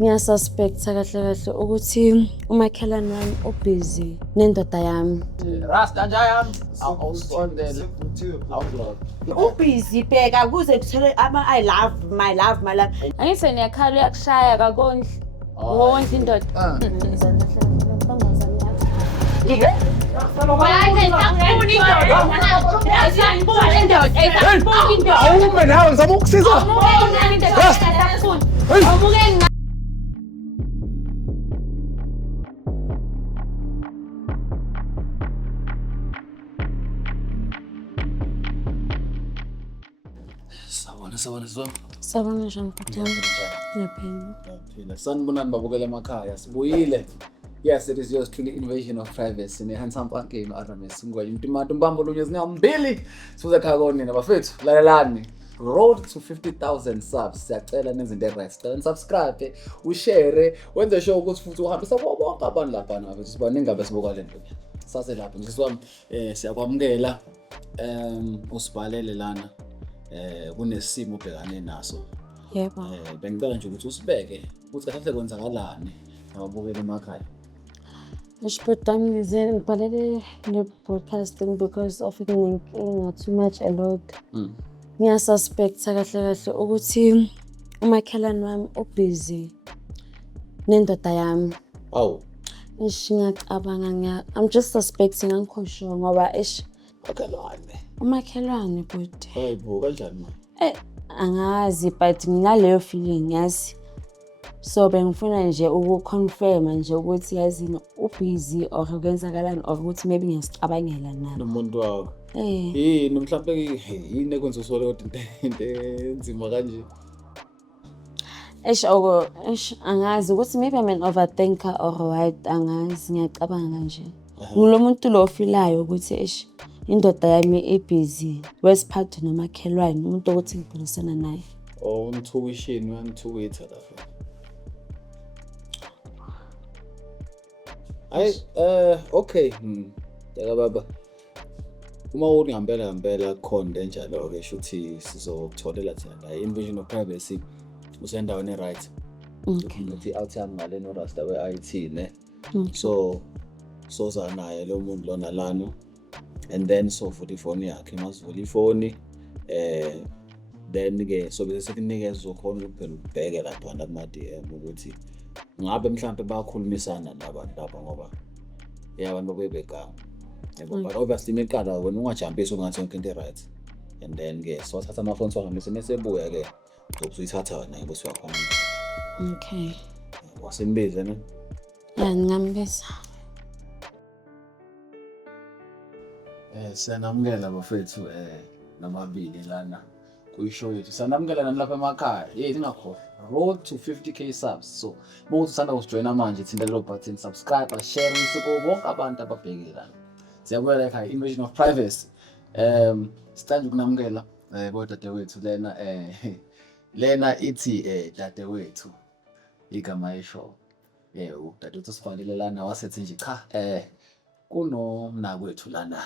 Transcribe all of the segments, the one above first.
Ngiyasuspecta kahle kahle ukuthi umakhelwane wami ubusy nendoda yami. Rasta jayam. Awusondele. Awulok. Ubusy bheka kuze kuthele I love my love. Angithi niyakhala uyakushaya kakondli. Wondla indoda. Awume nawe ngizama ukusiza. Sawona. Sabona njani bhuti? Ngiyaphila. Phila sanibonani babukela emakhaya sibuyile. Yes, it is yours truly, Invasion of Privacy. Handsome Punky no Aramis. Ngwaye umtimatu mbambo lunyezi ngambili. Sibuza khakoni nabafethu. Lalelani. Road to 50,000 subs. Siyacela nezinto right. Subscribe, ushare, wenze sure ukuthi futhi uhambisa bonke abantu lapha na bafethu. Sibaningi abesibuka le nto. Sase lapha ngisizwami siyakwamukela usibhalele lana. Kunesimo ubhekane naso. Yebo. Bengicela nje ukuthi usibeke ukuthi kahle kwenzakalani ababukela emakhaya. But I'm using the broadcasting because of it not too much a lot. Ngiyasuspecta kahle kahle ukuthi umakhelwane wami ubusy nendoda yami. Awu. Ngiyacabanga I'm just suspecting angikho sure ngoba Makhelwane. umakhelwane but Hayibo kanjani ma? angazi but nginaleyo feeling yazi. So bengifuna nje ukuconfirm nje ukuthi yazini ubusy or kwenzakalani or ukuthi maybe ngiyasicabangela nami. Nomuntu wakho. Yini mhlawumbe yini ekwenza usole kodwa into enzima kanje? Angazi ukuthi maybe I'm an overthinker or what angazi ngiyacabanga nje. Ngulo muntu lo ofilayo ukuthi indoda yami ebusy wesiphathe nomakhelwane umuntu ukuthi ngiphilisana naye. Oh umthuwishini uyangithuwitha lapha. Okay. Yaka baba. Uma ngihambela khonde njalo ke shuthi sizokutholela thina la Invasion of Privacy usendaweni right. Okay. Uthi outside ngale no Rasta we IT ne. So soza naye lo muntu lona lana. And then so futhi ifoni yakhe masivula ifoni then ke so bese sekunikeza ukhona ukuphela ubheke lapha na kuma DM ukuthi ngabe mhlambe bayakhulumisana nabantu lapha ngoba yabantu bebegama. Yebo but obviously imiqala wena ungajambisa ungathi yonke into right. And then ke so wathatha amafoni sohambisa mesebuya ke uzuyithatha wena yebo siyakhona. Okay. Wasembize ne? Ngiyambisa. Sanamukela bafethu namabili lana kuyishow yethu. Sanamukela nani lapha emakhaya. Ingakhohlwa. Road to 50k subs. So mawuthi usanda usijoina manje thinta lo button subscribe, share isiko bonke abantu ababhekile lana. Siyabuyela ekhaya Invasion of Privacy. Sithanda ukunamukela bodadewethu lena ithi dadewethu igama esho. Udadewethu sifalile lana wasethi nje cha kunomnakwethu lana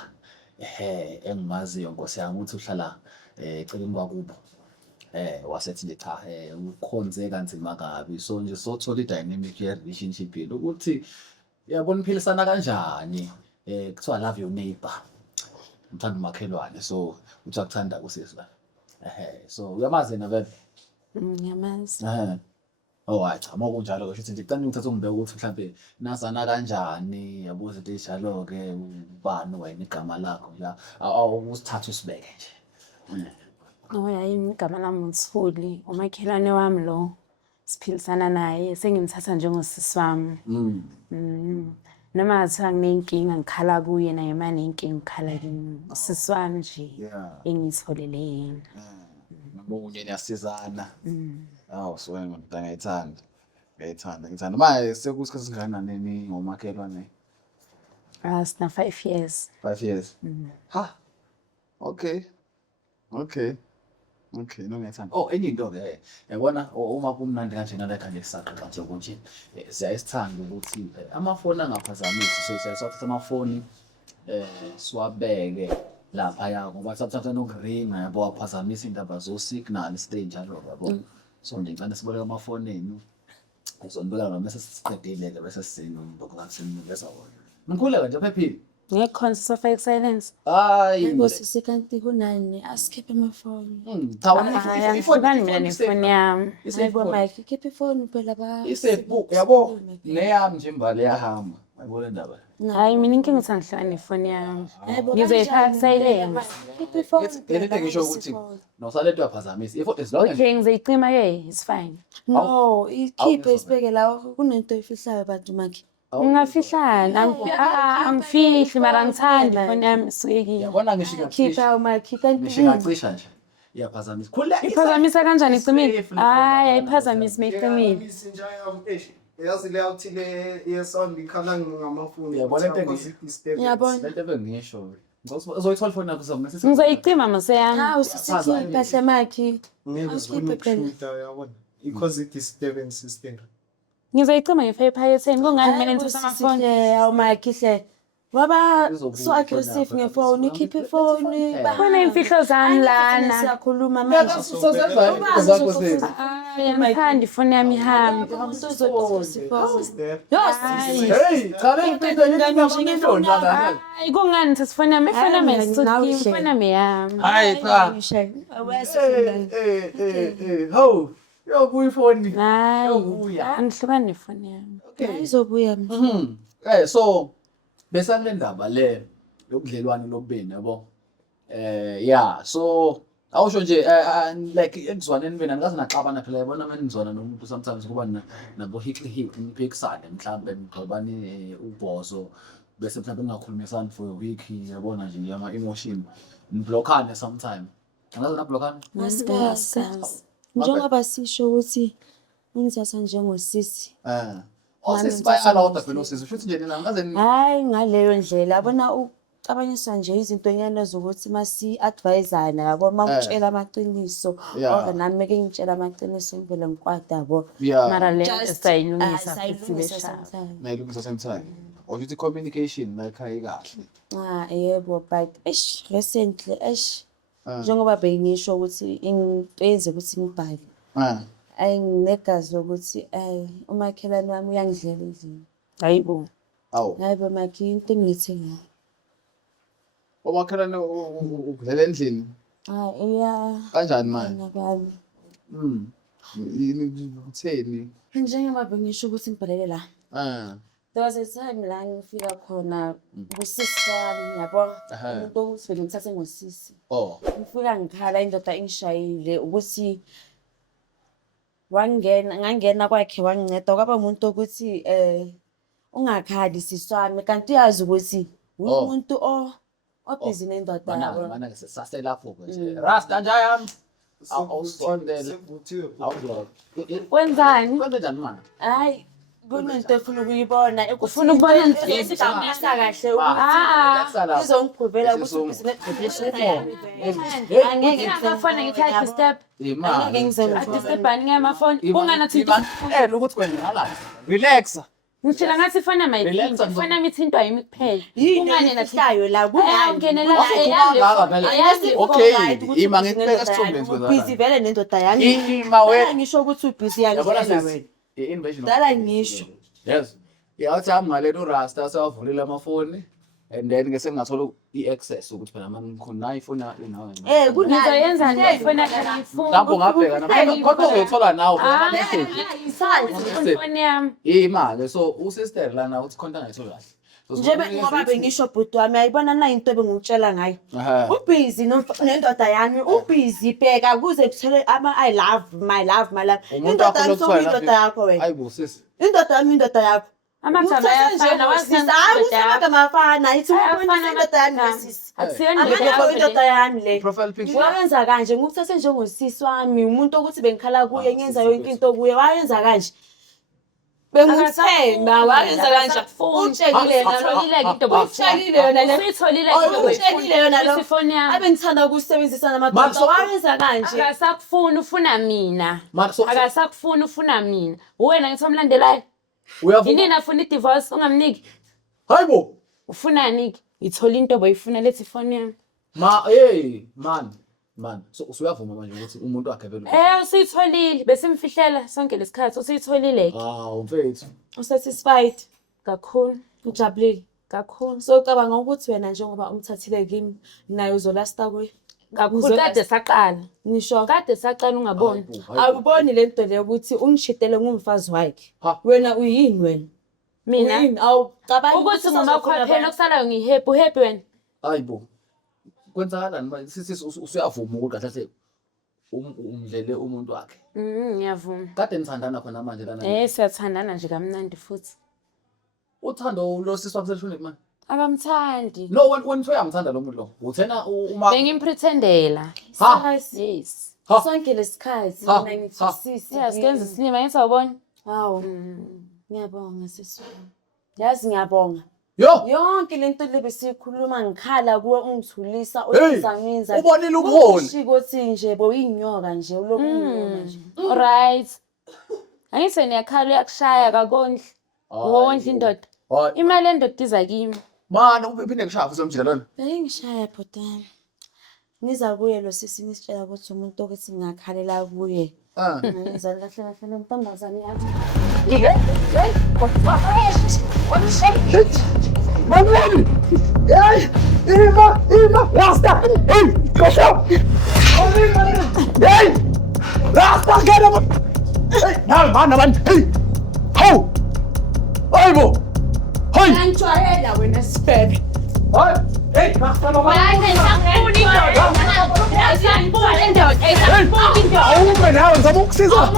engimaziyo Nkosi yami uthi uhlala eceleni kwakubo. Wasethi nje cha ukhonze kanzima kabi so nje sothola idynamic ye relationship yethu ukuthi yabona imphilisana kanjani kuthiwa love your neighbor. Ngithanda umakhelwane so uthi akuthanda kusisi la. So uyamazi na vele? Ngiyamazi. Hayi cha makunjalo kusho ukuthi nje kucela ngithathe ungibeke ukuthi mhlambe nazana kanjani yabo izinto ezijalo ke ubani wena igama lakho la awusithatha usibeke nje. Yini igama lami uThuli umakhelwane wami lo siphilisana naye sengimthatha njengosisi wami. Noma athiwa nginenkinga ngikhala kuye naye manje inkinga ngikhala kimi. Usisi wami nje engitholele yena. Nomunye niyasizana. Awu so wena ngiyayithanda. Ngiyayithanda. Manje sekusikhathi singakanani nini ngomakhelwane? Sina 5 years. 5 years. Ha. Okay. No ngiyayithanda. Oh enye into ke yabona uma kumnandi kanjena la ekhaya sisaqa nje konje siyayisithanda ukuthi amafoni angaphazamisi so siyasathatha amafoni siwabeke lapha ya ngoba sathatha nokuringa yabo waphazamisa indaba zo signal stay njalo yabo. So ngicela siboleka amafoni enu Uzonibeka ngamase sisiqedile-ke bese sinikeza wona. Ngikhuleka nje phephile. Ngekho sofake silence. Hayi. Yebo sisi kanti kunani asikhiphe amafoni. Cha Hhayi, angihlukani mina nefoni yami. Hayibo Mike khipha ifoni phela isebuku yabo neyami nje imbali yahamba. Ayibona indaba. Hhayi, mina inkinga ukuthi angihlukani nefoni yami. Hayibo Ngizoyifaka silence. khipha ifoni. Lento ngisho ukuthi nosalento yaphazamisa. As long as Okay, ngizoyicima-ke, it's fine. No, ikhiphe isibeke la kunento efihlayo bantu Mike. Ngingafihlani, angifihli mara angithandi ifoni yami isukekile. yabona ngisho Khipha Mike kanti ngisho ngacisha nje. Iyaphazamisa. Khuleka. Iphazamisa kanjani icimile? Hayi, ayiphazamisi mayicimile. Yazi layout le yesound ikhala ngamafoni. Yabona into Ngiyabona. lento bengisho. Uzoyithola ifoni yakho uzomese. Ngizoyicima maseyami. Hawu sisikhiphe kahle Mike. Ngeke Asikhiphe phela. ukushuta yabona. Because it is disturbance system. Ngizoyicima ngephayetheni, kungani kumele ngithathe amafoni? Hawu Mike hle. Waba so aggressive ngefoni, ikhiphe ifoni. Khona imfihlo zami lana. Siyakhuluma manje. Hayi, angithandi ifoni yami ihambe. Umuntu uzothosa ifoni. Hey, cha lento Hayi, kungani ngithatha ifoni yami? Ifoni yami ayisithukile, ifoni yami yami. Hayi cha. Ho. Yobuya ifoni. Hayi, Yobuya. angihlukani nefoni yami. Izobuya manje. So bese kule ndaba le yobudlelwane lobubeni yabo. So awusho nje like ekuzwaneni bena ngikaze naxabana phela yabona menizwana nomuntu sometimes kuba nabo hiki niphikisane mhlambe ngixabane ubhozo bese mhlambe ningakhulumisani for a week yabona nje yama emotion niblockane sometime. Angazi na blockane? Masikazi. Njengoba sisho ukuthi ngizatha njengosisi. Osisi bayalawuda phela osisi futhi nje nina ngaze Hayi ngaleyo ndlela yabona ucabanyiswa nje izinto nyana zokuthi masi adviseana yabo mangitshela amaqiniso or nami meke ngitshela amaqiniso ngivele ngikwada yabo. Mara le sayilungisa futhi besha. nayilungisa sometime. Ojuthi communication nayikhaya kahle. Yebo but recently njengoba bengisho ukuthi into yenze ukuthi ngibhale. Ayinginegazi ukuthi umakhelwane wami uyangidlela endlini. Hayibo. Awu. Hayibo Mike into engithi ngayo. Omakhelane ukudlela endlini. Iya. Kanjani manje? Nakwami. Utheni? Njengoba bengisho ukuthi ngibhalele la. There was a time la ngifika khona kusisi wami yabo. Umuntu ukuthi vele ngithathe ngosisi. Ngifika ngikhala indoda ingishayile ukuthi ngangena kwakhe wanginceda kwaba umuntu ukuthi ungakhali siswami kanti uyazi ukuthi umuntu obhizi nendoda yabo. Mana saselapho nje. Rasta njayami. Awusondele. Awudlo. Wenzani? Kwenze njani manje? Hayi kunento efuna ukuyibona Ufuna ukubona isigamisa kahle ukuthi izongiphuvela ukuthi angeke ngafana ngithathe step. angeke ngize Adistebani ngamafoni. Unganathi ukuthi kwenza relax. ngitshela ngathi ifoni yami ayiphinda. Ifoni yami ithintwa yimi kuphela. yini nahlayo la Ungenela Okay, ima ngikubeka esithombeni kwenzala. busy vele nendoda yami Ima wena. ngisho ukuthi ubusy yangena wena I-invasion. dala ngisho Yes. Yathi amngalena uRasta sewavulile amafoni and then ngese ngathola i-access ukuthi phela manje ngikhona ifoni nawe. ngizoyenza nje ifoni yami ngifuna. Lapho ngabheka nami kodwa uyothola nawe Ifoni yami. imali so usister lana uthi contact ngayithola kahle. njengoba ngoba bengisho bhuti wami ayibona na into ebengikutshela ngayo ubusy nendoda yami ubusy bheka kuze kuthele I love my love indoda yami indoda yakho wena Hayibo sisi. indoda yami indoda yakho Amagama ayafana wazina amagama ithi ubona indoda yami sisi akusiyona indoda yami le Profile picture. wayenza kanje ngikuthathe njengosisi wami umuntu ukuthi bengikhala kuye ngenza yonke into kuye wayenza kanje bengithemba wayenza kanje utshekile yona ifoni yami. abengithanda ukusebenzisa namadoda wayenza kanje Akasakufuna ufuna mina. So Akasakufuna ufuna mina. Wena ngithi omlandelayo. uyavuma. Yini nafuna i-divorce ungamniki? Hayibo. Ufunani? Ithola into boyifuna lethi ifoni yami. Hey man. Man, so usuyavuma manje ukuthi umuntu wakhe vele. Usuyitholile besimfihlela sonke lesikhathi usuyitholile ke. Mfethu. Usatisfied Kakhulu, ujabulile kakhulu. so ucabanga ukuthi wena njengoba umthathile kimi naye uzolasta kuye Kakhulu kade saqala. nisho Kade saqala ungaboni. awuboni lento le ukuthi ungishitele ngumfazi wakhe Ha. wena uyini wena Mina uyini awucabangi ukuthi ngumakhwaphela okusalayo ngihappy, uhappy wena. Hayibo. Kwenzakalani manje sisi usuyavuma ukuthi kahle umdlele umuntu wakhe. Ngiyavuma. Kade nithandana khona manje lana. Siyathandana nje kamnandi futhi. Uthando lo sisi wakuselishoni manje. Akamthandi. No, wena uyamthanda lo muntu lo. Uthena uma Bengimpretendela. Ha. Yes. Ha. sonke lesikhathi Ha. mina Ha. ngithisisi Sikenza isinima ngisawubona. hawu ngiyabonga sisi yazi ngiyabonga Yo, yonke lento le besiyikhuluma ngikhala kuwe ungithulisa Hey, uyizangenza ubonile ubuholi. ukuthi nje boyinyoka nje ulokunyoma nje Alright. Angise niyakhala uyakushaya kakondli. Wondla indoda. Hayi. Imali endoda iza kimi. Mana uphinde ngishafu somjila lona. bengishaya bhodana niza kuye lo sisi nisitshela ukuthi umuntu ukuthi ngingakhalela kuye ngizani kahle kahle nentombazane yami Manuel! Hey! Ima! Rasta! Hey! Kosha! Hey! Rasta gana mo! Hey! Naman! Hey! Ho! Ay mo! Hoy! ngijwayela wena sibhebe Hoy! Hey! Rasta naman! Awume nawe ngizama ukusiza!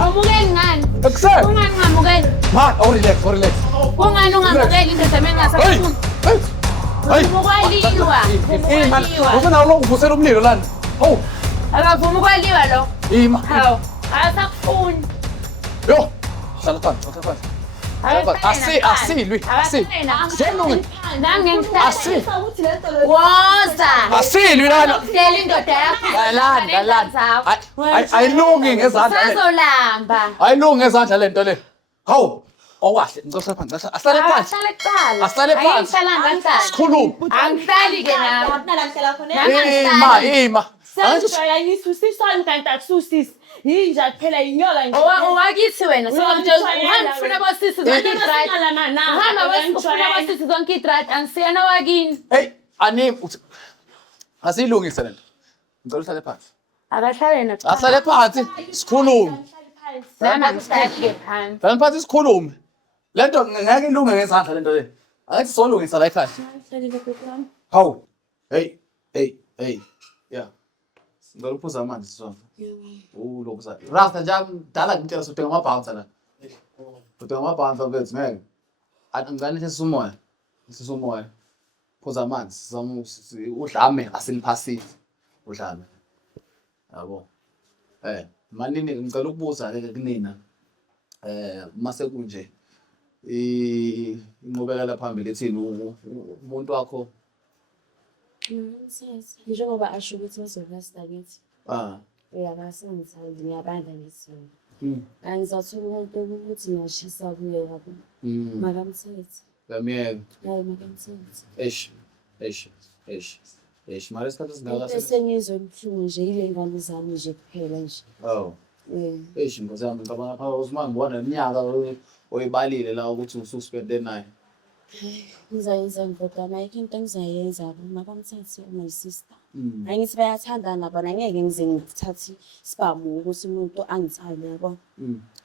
Awumukeli ngani? Excel! Kungani ungamukeli? Man, relax. Kungani ungamukeli indoda Hey! mengasafuni? Hey! Hey! Ukwaliwa. Man, ufuna ukuvusela umlilo lana. Oh! Akavumi ukwaliwa lo. Ima! Hawu. Akasakufuni. Yo! Hlala phansi. Asilwi. Woza. Asilwi lana. Hlela indoda yakho. Lana. Ayilungi ngezandla. Sazolamba. Ayilungi ngezandla lento le. Hawu. Owahle, ngicela phansi. Ahlale phansi. Ahlale phansi. Sikhulume. Angihlali ke nawe. Ima. yinja kuphela yinyoka nje Owakithi wena. Ufuna bosisi zonke i-drive. Ufuna bosisi zonke i-drive. Angisiyena wakini. Hey, ani asilungise lento. Ngicela uhlale phansi. Akahlale na. Ahlale phansi. Sikhulume. Nami akuhlali phansi. Hlale phansi sikhulume. Lento ngeke ilunge ngezandla lento le. Angithi solungisa la ekhaya. Hawu. Hey. Yeah. Ngicela uphuza amanzi sona. Lokho Rasta njalo dala ngitshela sothi ngamabhouncer la. Futhi ngamabhouncer bethu ngeke. Angani sisumoya. Phuza amanzi udlame asiniphasile. Udlame. Yabo. Manini ngicela ukubuza ke kunina. Mase kunje inqubekela phambili ethini umuntu wakho njengoba asho ukuthi bazolasta kithi ah uyakasengithandi ngiyabanda ngesimo angizathola umuntu ukuthi ngiyashisa kuye yabo makamthethe ngamiyeke hayi makamthethe mara isikhathi singaka sengizwe ubuhlungu nje yile ngane zami nje kuphela nje ngozi yami ngicabanga phakathi usima ngibona iminyaka oyibalile la ukuthi ususpende naye ngizayenza ngibhodwana ayikho into engizayenza makamthethe my sister angithi bayathandana bona ngeke ngize ngithathe isibamu ukuthi umuntu angithande yabo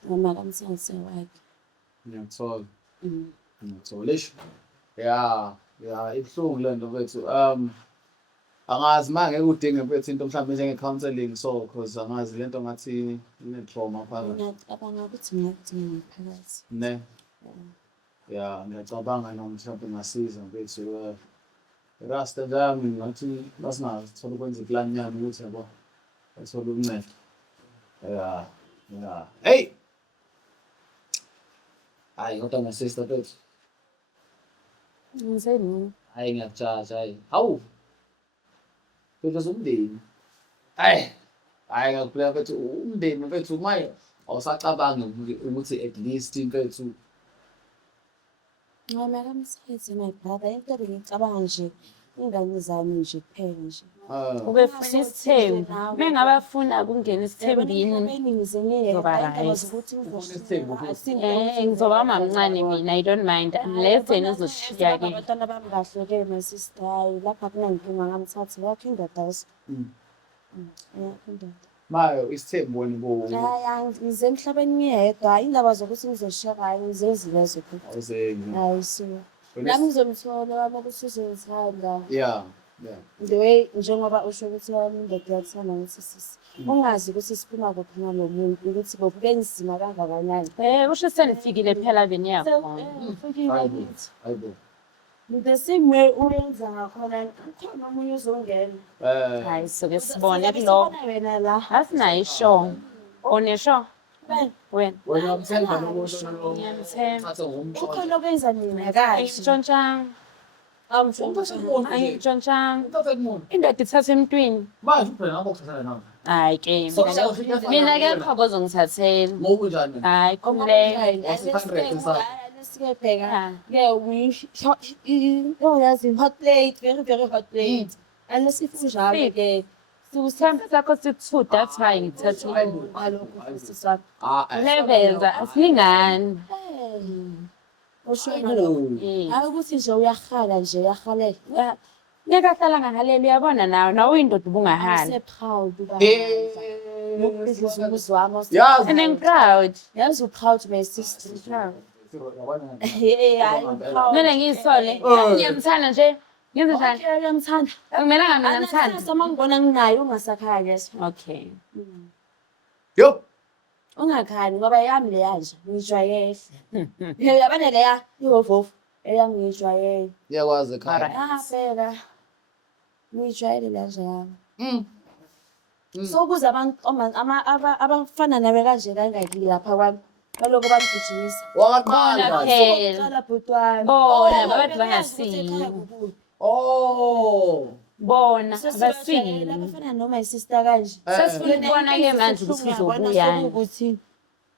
makamthethe wakhe ngiyathola lesho ya ibuhlungu lento bethu angazi manje udinga mfethu into mhlawumbe njenge-counselling so because angazi lento ngathi ine-trauma phakathi ngiyacabanga ukuthi ngiyadinga ngaphakathi ne ngiyacabanga noma mhlawumbe ngasiza mfethu Rasta njalo ngathi basingathola ukwenza iplan nyana ukuthi yabo athola uncedo hey hayi kodwa ngasister bethu Ngizeni. hayi ngiyakujaja hayi hawu Phela umndeni. Hayi ngakuphela mfethu umndeni mfethu maye awusacabangi ukuthi at least mfethu makamthethe my brother into ngicabanga nje ingane zami nje kuphela nje. Ubefuna isithembu. Mengabafuna kungena isithembini. Ngizoba mamncane mina, I don't mind. Unless yena uzoshiya-ke. Abantwana bami kahle-ke my sister, hayi lapho akunankinga ngamthatha yakho indoda yazo. Indoda. Mayo isithembu wena bo. Hayi ngize emhlabeni ngiyedwa, indaba zokuthi ngizoshiya hayi ngizezile zokho. Hayi so. Nami ngizomthola wami ukuthi uzongithanda. Yeah. The way njengoba usho ukuthi wami indoda yakuthanda ngithi sisi. Ungazi ukuthi siphuma kuphi nalo muntu ukuthi kube nzima kangakanani. Usho senifikile phela beni yakho. Hayibo. The same way uyenza ngakhona kukhona omunye uzongena. Hayi soke sibone lo. Wena la. Asinayo isho. Onesho? Wena. Wena umthemba nokusho lo. Ngiyamthemba. Kukhona okwenza mina kahle. Ntshontshanga. Ntshontshanga. Indoda ithatha emntwini. Manje phela ngakho kuthathana nawe. Hayi ke mina ke kho bazongithathela. Ngokunjani? Hayi kumle. Siyabheka yazi hot plate, very hot plate. And sifunjalo ke Sikusithemba sakho siku-2, that's why ngithatha alokho sisapha. levels asilingani. Hayi ukuthi nje uyahala nje uyahalela. Ngeke ahlala ngahalela uyabona nawe uyindoda ubungahala. Proud Yazi. And I'm proud. yazi u-proud my sister. Kumele ngiyisole. Ngiyamthanda nje. Ngenze njani? Uyamthanda. Akumelanga mina ngimthande. Sama ngibona nginayo ungasakhali. Okay. Yo. Ungakhali ngoba yami leya nje ngijwayele. Yabona leya ihovofu eyami ngijwayele. Iyakwazi ekhaya. Phela ngijwayele la nje yami. So kuze abantu abafana nawe kanje kangaki lapha kwami baloko bangigijimisa. Waqala phela. Qala bhutwana. Bona babantu bangasiyi. Oh. Bona Abafana abasiyi. noma isister kanje. Sesifuna ukubona-ke manje ukuthi uzobuyani.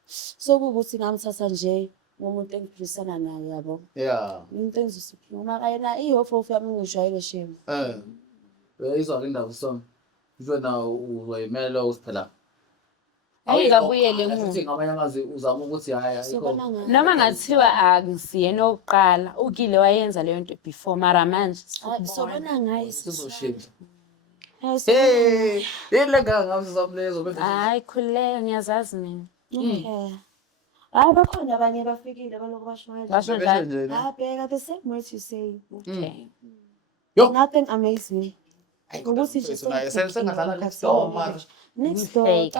Sokukuthi ngamthatha nje ngomuntu engiphilisana naye yabo. Yeah. Into engizosiphi noma kayena ihofofu yami ngijwayele shame. Izwa indaba sona. Njena uzoyimela usiphela. Ayikabuyele emuva. Futhi ngamanye amazwi uzama ukuthi hayi ayikho. Sobona ngayo. Noma ngathiwa akusiyena oqala ukile wayenza leyo nto before mara manje Sobona ngayo. Sizoshintsha. Hey. Yile ngangavisa somlezo bese. hayi khululeka ngiyazazi mina. Hayi bakhona abanye bafikile baloko bashwayela. Basho njalo. Bheka the same way to say. Okay. Yo. Nothing amazing. Ukuthi sengadlala next door manje. Next door. Fake.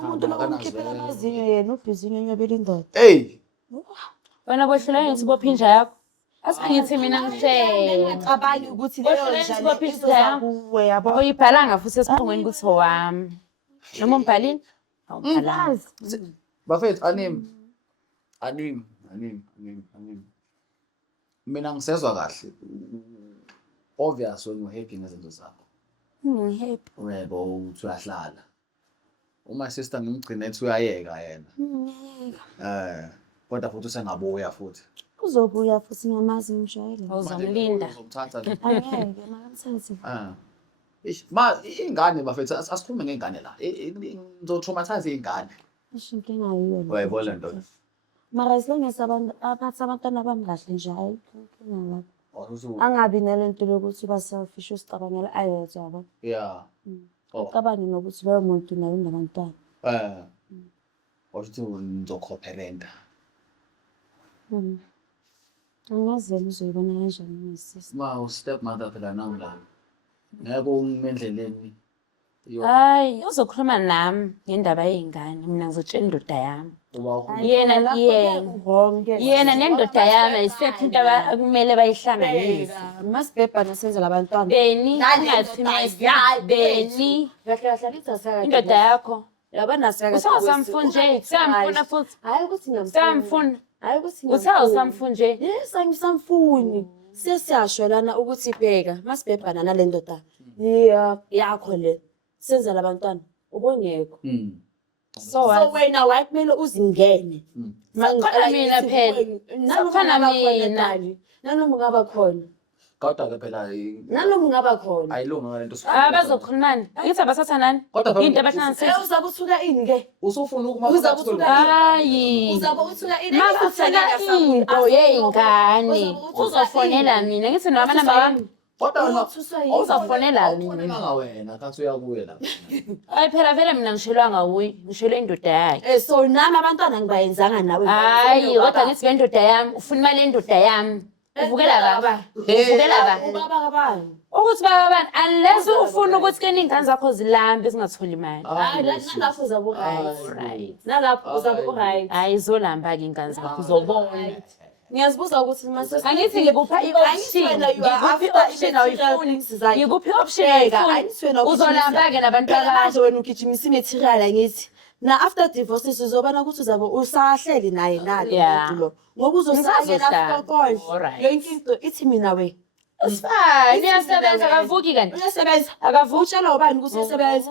Umuntu lokukhiphela amazinyo yena ubhizinyo enyobela indoda. Hey. Wena bohlula ngithi bophinja yakho. Asangithi mina ngihlele. Ngicabanga ukuthi Bohlula ngithi bophinja yakho. Uyibhalanga futhi esiphongweni ukuthi owami. Noma umbhalile? Awubhalanga. Bafethu anim. Mina ngisezwe kahle. Obvious when you're happy ngezinto zakho. Happy. Uyebo uthi uyahlala. Uma sister ngimgcine ethi uyayeka yena. Kodwa futhi usengabuya futhi. Uzobuya futhi ngamazi ngimshayele. Uzomlinda. Uzomthatha. Angeke makamthathe. Ma ingane bafethu asikhulume ngengane la. Ngizotraumatize ingane. Isho inkinga yiyo. Uyayibona lento. Mara isilungisa abantwana bami kahle nje hayi inkinga lapho. Angabi nalento lokuthi ba-selfish usicabangela ayedwa yabo. Yeah. Ucabange nokuthi loyo muntu naye unabantwana. Washo ukuthi ngizokhopherenta. Angazeli uzoyibona kanjani ngesisi. Ma step mother phela nami la. Ngeke ungimendleleni. Hayi uzokhuluma nami ngendaba yezingane mina ngizotshela indoda yami. Yena nendoda yami ayisekho into akumele bayihlanganise. Masibhebha nasenzela abantwana. Beni ngathi Beni indoda yakho Yabona siyaka. usamfuna nje samfuna futhi Hayi ukuthi samfuna Hayi ukuthi usamfuna nje. Yes angisamfuni. Sesiyashwelana ukuthi bheka masibhebhana nale ndoda. Yakho le. Senzela abantwana ubongeko. So wena wakumele uzingene. Makhona mina phela. Nakhona mina. Nanoma ungaba khona. Kodwa ke phela nalokhu ngaba khona ayilunga lento. Bazokhulumani. Angithi abasathandani. Kodwa Into abahlangana uzabe uthuka ini ke usufuna uzabe uthuka hayi. uzabe uthuka ini Mabafuna into yey'ngane. Uzofonela mina. Ngithi noma namba wami. Kodwa Uzofonela mina. ufonela wena kanti uyakuye la. Hayi phela vele mina ngishelwanga wuyi. Ngishelwe indoda yakhe. so nami abantwana ngibayenzanga nawe Hayi kodwa ngithi le ndoda yami. Ufuna imali yendoda yami. Uvukela ba? Uvukela ba? ubaba kabani Ukuthi babani unless ufuna ukuthi ke ningane zakho zilambe zingatholi imali. hayi nalapho uzabe Right. nalapho uzabe right Hayi izolamba ke ingane zakho uzobona. ngiyazibuza ukuthi mase Angithi ngikupha i-option. Ngikuphi i-option awuyifuni. Ngikuphi i-option awuyifuni. Uzolamba ke nabantu manje abasha. wena ugijimisa imaterial angithi na after divorce sizobona ukuthi uzabe usahleli naye nalo Yeah. umuntu lo ngoba uzosayena Ngisazohlala. after konje Alright. yonke into ithi mina we It's fine. Uyasebenza akavuki kanti. uyasebenza Akavuki. utshela ubani ukuthi uyasebenza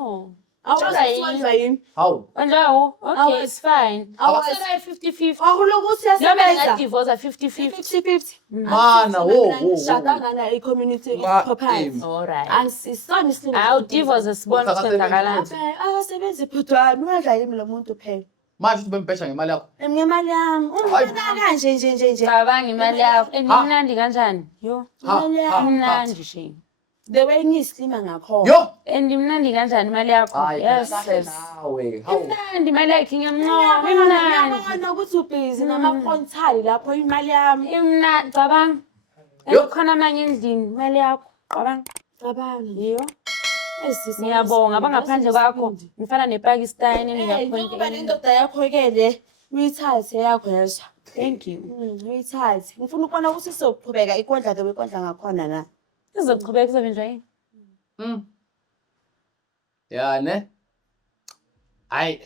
awuzayiwenza yini Hawu. Kanjalo. Okay, it's fine. Awazi. Awuseba 50-50. akulokuthi Noma uyasebenza ngadivorce 50-50. 50-50 Mana wo. shadangana i-community Ma- property Alright. angisisona isilimo Awu divorce sibona ukuthi kwenzakalani. akasebenzi phudwane uyadlala imi lo muntu phela Manje ubembhesha ngemali yakho. ngemali yami umfana kanje nje Cabanga imali yakho. Imnandi kanjani? Yo. imali yami Imnandi she. the way ngiyislima ngakhona Yo. Imnandi kanjani imali yakho? Hayi. Yes. Nawe. Hawu. Imnandi imali yakhe ngiyamncoma. Imnandi. ngiyabona ukuthi ubhizi nama-frontali lapho imali yami Imnandi cabanga. Yo. Khona amanye endlini imali yakho. Cabanga. cabanga Yo. Ngiyabonga abangaphandle kwakho. Ngifana nePakistan njengoba engakhona. nendoda yakho-ke le uyithathe yakho yezo Thank you. uyithathe ngifuna ukubona ukuthi sizoqhubeka ikondla ke wekondla ngakhona na Izoqhubeka kuzobe njani? Ya ne? Hayi.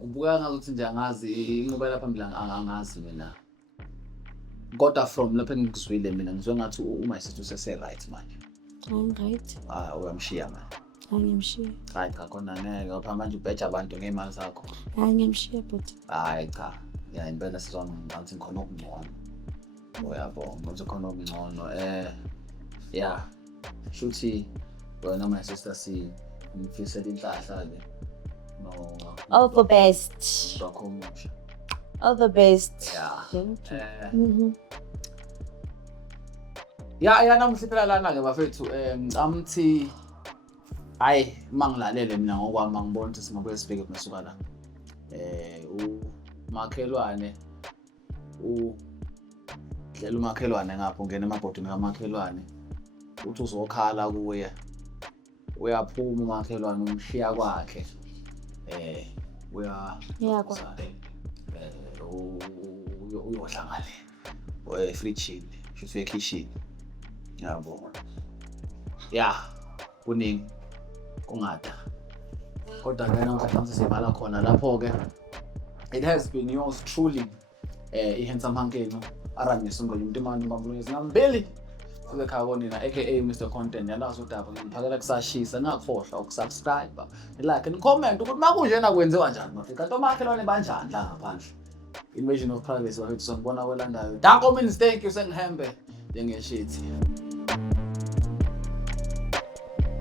Kubuka ngazuthi nje angazi inqubela phambili angazi mina. Kodwa from lapho engikuzwile mina ngizwe ngathi uma isithu sese right manje. right Uyamshiya manje. angimshiya Hayi cha khona ngeke ngapha manje ubheja abantu ngeimali zakho. angimshiya but Hayi cha. Ya impela sizona ngathi ngikhona okungcono. Uyabonga ukuthi khona okungcono. Ya. Shuthi wena my sister ngifisela inhlahla le. No. all the best Wakho omusha. all the best Yeah. Mhm. Ya namuhla phela lana ke bafethu amthi hayi mangilalele mina ngokwami ngibona ukuthi singabuye sibheke kusuka la. Umakhelwane dlela umakhelwane ngapho ungena emabhodini kamakhelwane uthi uzokhala kuye uyaphuma umakhelwane umshiya kwakhe uyohlangana efridgini shuthi ekitchen yabo ya kuningi kungada kodwa ke namhlanje sibhala khona lapho ke it has been yours truly ihandsome hankeno aramise ngoluntu imani mbambulezi ngambili kubekhaya konina aka Mr Content yalazo udaba ngiphakela kusashisa ngakhohlwa ukusubscribe like and comment ukuthi makunjena kwenziwa kanjani mafika kanti omakhelwane banjani la ngaphandle invasion of privacy wafethu sonibona kwelandayo danko means thank you sengihambe njengeshithi